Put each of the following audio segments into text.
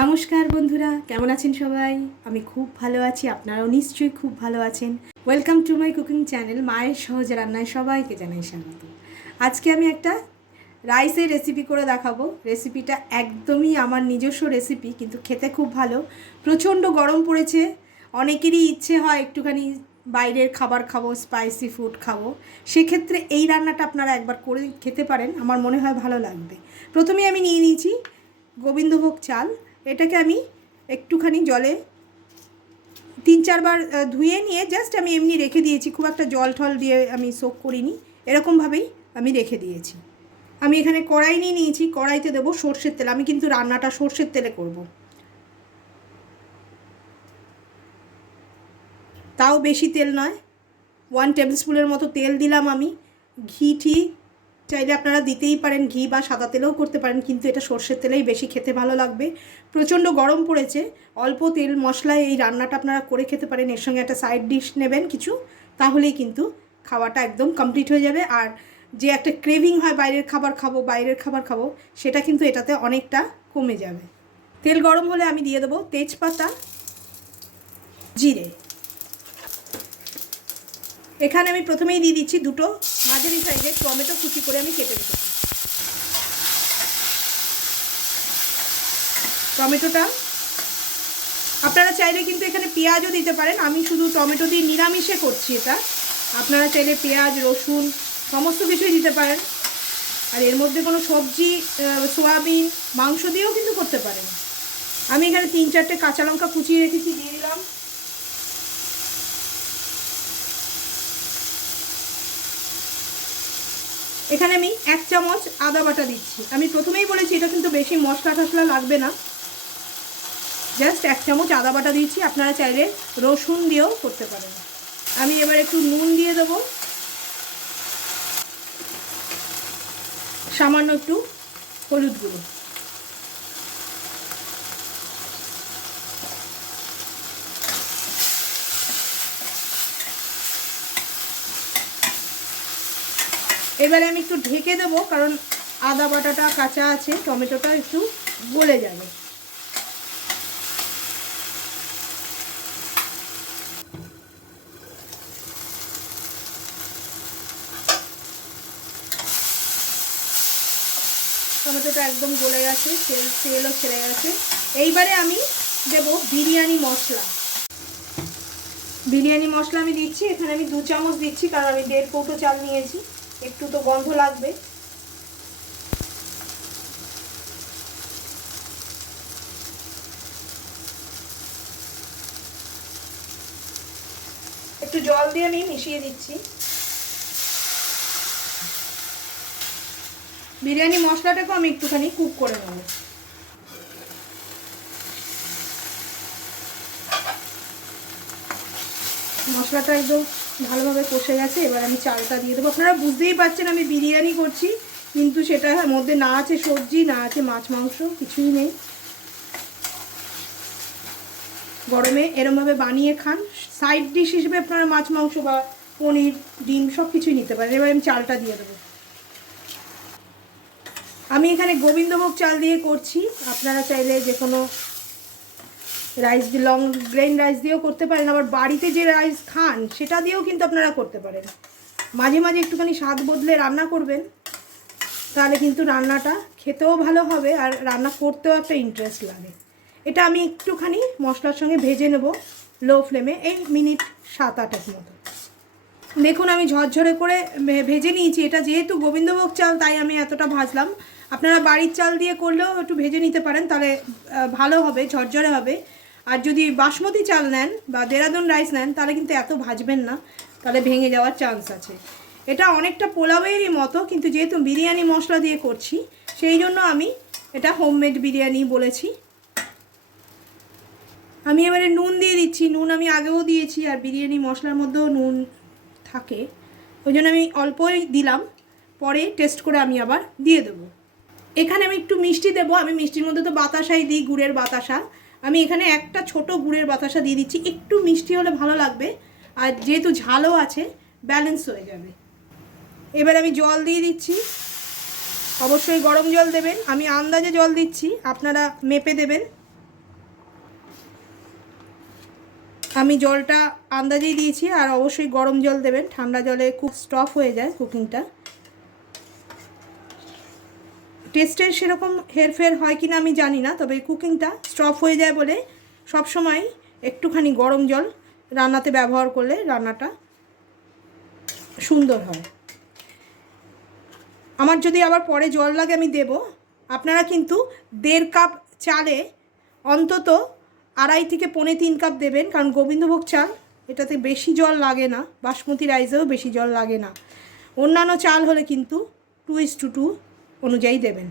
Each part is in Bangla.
নমস্কার বন্ধুরা, কেমন আছেন সবাই? আমি খুব ভালো আছি, আপনারাও নিশ্চয়ই খুব ভালো আছেন। Welcome to my cooking channel মায়ের সহজ রান্নায় সবাইকে জানাই স্বাগত। আজকে আমি একটা রাইসের রেসিপি করে দেখাবো। রেসিপিটা একদমই আমার নিজস্ব রেসিপি, কিন্তু খেতে খুব ভালো। প্রচণ্ড গরম পড়েছে, অনেকেরই ইচ্ছে হয় একটুখানি বাইরের খাবার খাবো, স্পাইসি ফুড খাবো। সেক্ষেত্রে এই রান্নাটা আপনারা একবার করে খেতে পারেন, আমার মনে হয় ভালো লাগবে। প্রথমে আমি নিয়ে নিয়েছি গোবিন্দভোগ চাল। এটাকে আমি একটুখানি জলে 3-4 বার ধুয়ে নিয়ে জাস্ট আমি এমনি রেখে দিয়েছি, খুব একটা জল ঠল দিয়ে আমি সোক করিনি, এরকমভাবেই আমি রেখে দিয়েছি। আমি এখানে কড়াই নিয়ে নিয়েছি, কড়াইতে দেবো সর্ষের তেল। আমি কিন্তু রান্নাটা সর্ষের তেলে করব, তাও বেশি তেল নয়, 1 টেবিল স্পুনের মতো তেল দিলাম আমি। ঘি ঠিক চাইলে আপনারা দিতেই পারেন, ঘি বা সাদা তেলেও করতে পারেন, কিন্তু এটা সর্ষের তেলেই বেশি খেতে ভালো লাগবে। প্রচণ্ড গরম পড়েছে, অল্প তেল মশলায় এই রান্নাটা আপনারা করে খেতে পারেন। এর সঙ্গে একটা সাইড ডিশ নেবেন কিছু, তাহলেই কিন্তু খাওয়াটা একদম কমপ্লিট হয়ে যাবে। আর যে একটা ক্রেভিং হয় বাইরের খাবার খাবো বাইরের খাবার খাবো, সেটা কিন্তু এটাতে অনেকটা কমে যাবে। তেল গরম হলে আমি দিয়ে দেবো তেজপাতা, জিরে। এখানে আমি প্রথমেই দিয়ে দিচ্ছি দুটো মাঝারি সাইজের টমেটো কুচি করে আমি কেটে রেখেছি। টমেটোটা আপনারা চাইলে কিন্তু এখানে পেঁয়াজও দিতে পারেন, আমি শুধু টমেটো দিয়ে নিরামিষে করছি এটা। আপনারা চাইলে পেঁয়াজ, রসুন সমস্ত কিছুই দিতে পারেন। আর এর মধ্যে কোনো সবজি, সয়াবিন, মাংস দিয়েও কিন্তু করতে পারেন। আমি এখানে 3-4টে কাঁচা লঙ্কা কুচিয়ে রেখেছি, দিয়ে দিলাম। এখানে আমি 1 চামচ আদা বাটা দিচ্ছি। আমি প্রথমেই বলেছি এটা কিন্তু বেশি মশলা টশলা লাগবে না, জাস্ট 1 চামচ আদা বাটা দিয়েছি। আপনারা চাইলে রসুন দিয়েও করতে পারেন। আমি এবার একটু নুন দিয়ে দেবো, সামান্য একটু হলুদ গুঁড়ো। এবারে আমি একটু ঢেকে দেবো, কারণ আদা বাটাটা কাঁচা আছে, টমেটোটা একটু গলে যাবে। টমেটোটা একদম গলে গেছে, তেলও ছেড়ে গেছে। এইবারে আমি দেব বিরিয়ানি মশলা। বিরিয়ানি মশলা আমি দিচ্ছি, এখানে আমি 2 চামচ দিচ্ছি, কারণ আমি 1.5 কৌটো চাল নিয়েছি, একটু তো গন্ধ লাগবে। একটু জল দিয়ে আমি মিশিয়ে দিচ্ছি। বিরিয়ানি মশলাটাকেও আমি একটুখানি কুক করে নেব। মশলাটা একদম ভালোভাবে কষে গেছে, এবার আমি চালটা দিয়ে দেবো। আপনারা বুঝতেই পারছেন আমি বিরিয়ানি করছি, কিন্তু সেটার মধ্যে না আছে সবজি, না আছে মাছ মাংস, কিছুই নেই। গরমে এরমভাবে বানিয়ে খান, সাইড ডিশ হিসেবে আপনারা মাছ মাংস বা পনির, ডিম সব কিছুই নিতে পারেন। এবার আমি চালটা দিয়ে দেবো। আমি এখানে গোবিন্দভোগ চাল দিয়ে করছি, আপনারা চাইলে যে কোনো রাইস, লং গ্রেন রাইস দিয়েও করতে পারেন, আবার বাড়িতে যে রাইস খান সেটা দিয়েও কিন্তু আপনারা করতে পারেন। মাঝে মাঝে একটুখানি স্বাদ বদলে রান্না করবেন, তাহলে কিন্তু রান্নাটা খেতেও ভালো হবে আর রান্না করতেও একটা ইন্টারেস্ট লাগে। এটা আমি একটুখানি মশলার সঙ্গে ভেজে নেব লো ফ্লেমে, এই মিনিট 7-8 মতো। দেখুন আমি ঝরঝরে করে ভেজে নিয়েছি। এটা যেহেতু গোবিন্দভোগ চাল তাই আমি এতটা ভাজলাম। আপনারা বাড়ির চাল দিয়ে করলেও একটু ভেজে নিতে পারেন, তাহলে ভালো হবে, ঝরঝরে হবে। আর যদি বাসমতি চাল নেন বা দেরাদুন রাইস নেন, তাহলে কিন্তু এত ভাজবেন না, তাহলে ভেঙে যাওয়ার চান্স আছে। এটা অনেকটা পোলাওয়েরই মতো, কিন্তু যেহেতু বিরিয়ানি মশলা দিয়ে করছি সেই জন্য আমি এটা হোমমেড বিরিয়ানি বলেছি। আমি এবারে নুন দিয়ে দিচ্ছি। নুন আমি আগেও দিয়েছি, আর বিরিয়ানি মশলার মধ্যেও নুন থাকে, ওই জন্য আমি অল্পই দিলাম, পরে টেস্ট করে আমি আবার দিয়ে দেবো। এখানে আমি একটু মিষ্টি দেবো। আমি মিষ্টির মধ্যে তো বাতাসাই দিই, গুড়ের বাতাসা। আমি এখানে একটা ছোট গুড়ের বাতাসা দিয়ে দিচ্ছি, একটু মিষ্টি হলে ভালো লাগবে, আর যেহেতু ঝালও আছে ব্যালেন্স হয়ে যাবে। এবার আমি জল দিয়ে দিচ্ছি, অবশ্যই গরম জল দেবেন। আমি আন্দাজে জল দিচ্ছি, আপনারা মেপে দেবেন। আমি জলটা আন্দাজেই দিয়েছি, আর অবশ্যই গরম জল দেবেন, ঠান্ডা জলে খুব স্টপ হয়ে যায় কুকিংটা। টেস্টের সেরকম হেরফের হয় কি না আমি জানি না, তবে কুকিংটা স্টপ হয়ে যায় বলে সবসময় একটুখানি গরম জল রান্নাতে ব্যবহার করলে রান্নাটা সুন্দর হয়। আমার যদি আবার পরে জল লাগে আমি দেব। আপনারা কিন্তু 1.5 কাপ চালে অন্তত 2.5 থেকে 3.25 কাপ দেবেন, কারণ গোবিন্দভোগ চাল এটাতে বেশি জল লাগে না, বাসমতি রাইসেও বেশি জল লাগে না। অন্যান্য চাল হলে কিন্তু 2:2 অনুযায়ী দেবেন।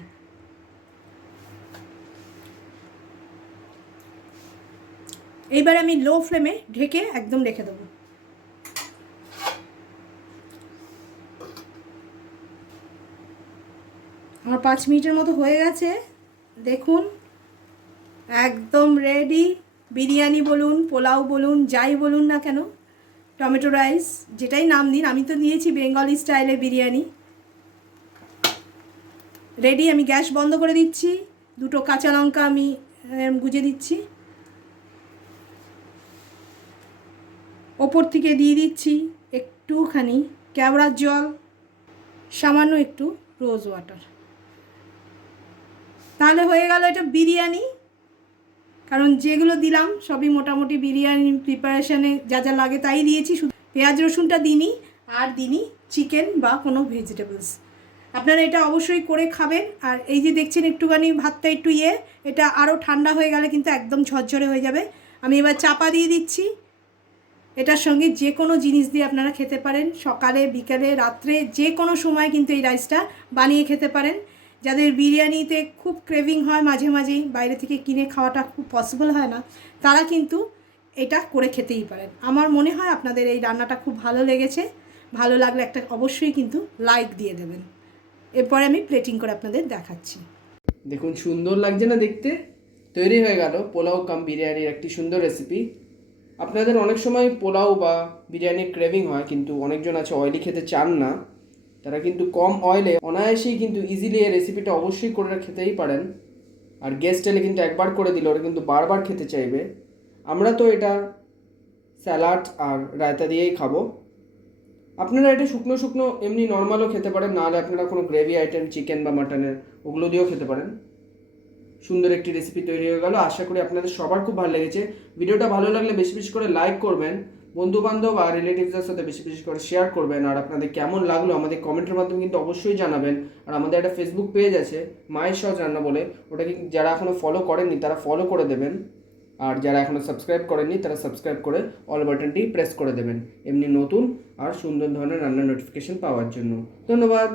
এইবার আমি লো ফ্লেমে ঢেকে একদম রেখে দেবো। আমার 5 মিনিটের মতো হয়ে গেছে, দেখুন একদম রেডি। বিরিয়ানি বলুন, পোলাও বলুন, যাই বলুন না কেন, টমেটো রাইস যেটাই নাম দিন, আমি তো নিয়েছি বেঙ্গলি স্টাইলে বিরিয়ানি। রেডি। আমি গ্যাস বন্ধ করে দিচ্ছি, 2টো কাঁচা লঙ্কা আমি গুজে দিচ্ছি, ওপর থেকে দিয়ে দিচ্ছি একটুখানি কেওড়ার জল, সামান্য একটু রোজ ওয়াটার। তাহলে হয়ে গেল এটা বিরিয়ানি। কারণ যেগুলো দিলাম সবই মোটামুটি বিরিয়ানি প্রিপারেশানে যা যা লাগে তাই দিয়েছি, শুধু পেঁয়াজ রসুনটা দিইনি, আর দিইনি চিকেন বা কোনো ভেজিটেবলস। আপনারা এটা অবশ্যই করে খাবেন। আর এই যে দেখছেন একটুখানি ভাতটা একটু এটা আরও ঠান্ডা হয়ে গেলে কিন্তু একদম ঝরঝরে হয়ে যাবে। আমি এবার চাপা দিয়ে দিচ্ছি। এটার সঙ্গে যে কোনো জিনিস দিয়ে আপনারা খেতে পারেন, সকালে বিকালে রাত্রে যে কোনো সময় কিন্তু এই রাইসটা বানিয়ে খেতে পারেন। যাদের বিরিয়ানিতে খুব ক্রেভিং হয় মাঝে মাঝেই, বাইরে থেকে কিনে খাওয়াটা খুব পসিবল হয় না, তারা কিন্তু এটা করে খেতেই পারেন। আমার মনে হয় আপনাদের এই রান্নাটা খুব ভালো লেগেছে। ভালো লাগলে একটা অবশ্যই কিন্তু লাইক দিয়ে দেবেন। এরপরে আমি প্লেটিং করে আপনাদের দেখাচ্ছি। দেখুন সুন্দর লাগছে না দেখতে? তৈরি হয়ে গেল পোলাও কাম বিরিয়ানির একটি সুন্দর রেসিপি। আপনাদের অনেক সময় পোলাও বা বিরিয়ানির ক্রেভিং হয়, কিন্তু অনেকজন আছে অয়েলি খেতে চান না, তারা কিন্তু কম অয়েলে অনায়াসেই কিন্তু ইজিলি এই রেসিপিটা অবশ্যই করে খেতেই পারেন। আর গেস্ট এলে কিন্তু একবার করে দিলে ওরা কিন্তু বারবার খেতে চাইবে। আমরা তো এটা স্যালাড আর রায়তা দিয়েই খাবো। আপনারা এটা শুকনো শুকনো এমনি নর্মালও খেতে পারেন, নাহলে আপনারা কোনো গ্রেভি আইটেম চিকেন বা মাটনের ওগুলো দিয়েও খেতে পারেন। সুন্দর একটি রেসিপি তৈরি হয়ে গেল। আশা করি আপনাদের সবার খুব ভালো লেগেছে। ভিডিওটা ভালো লাগলে বেশি বেশি করে লাইক করবেন, বন্ধুবান্ধব আর রিলেটিভসদের সাথে বেশি বেশি করে শেয়ার করবেন। আর আপনাদের কেমন লাগলো আমাদের কমেন্টের মাধ্যমে কিন্তু অবশ্যই জানাবেন। আর আমাদের একটা ফেসবুক পেজ আছে মায়ের সহজ রান্না বলে, ওটাকে যারা এখনও ফলো করেননি তারা ফলো করে দেবেন। আর যারা এখনও সাবস্ক্রাইব করেননি তারা সাবস্ক্রাইব করে অল বাটনটি প্রেস করে দেবেন, এমনি নতুন আর সুন্দর ধরনের রান্নার নোটিফিকেশন পাওয়ার জন্য। ধন্যবাদ।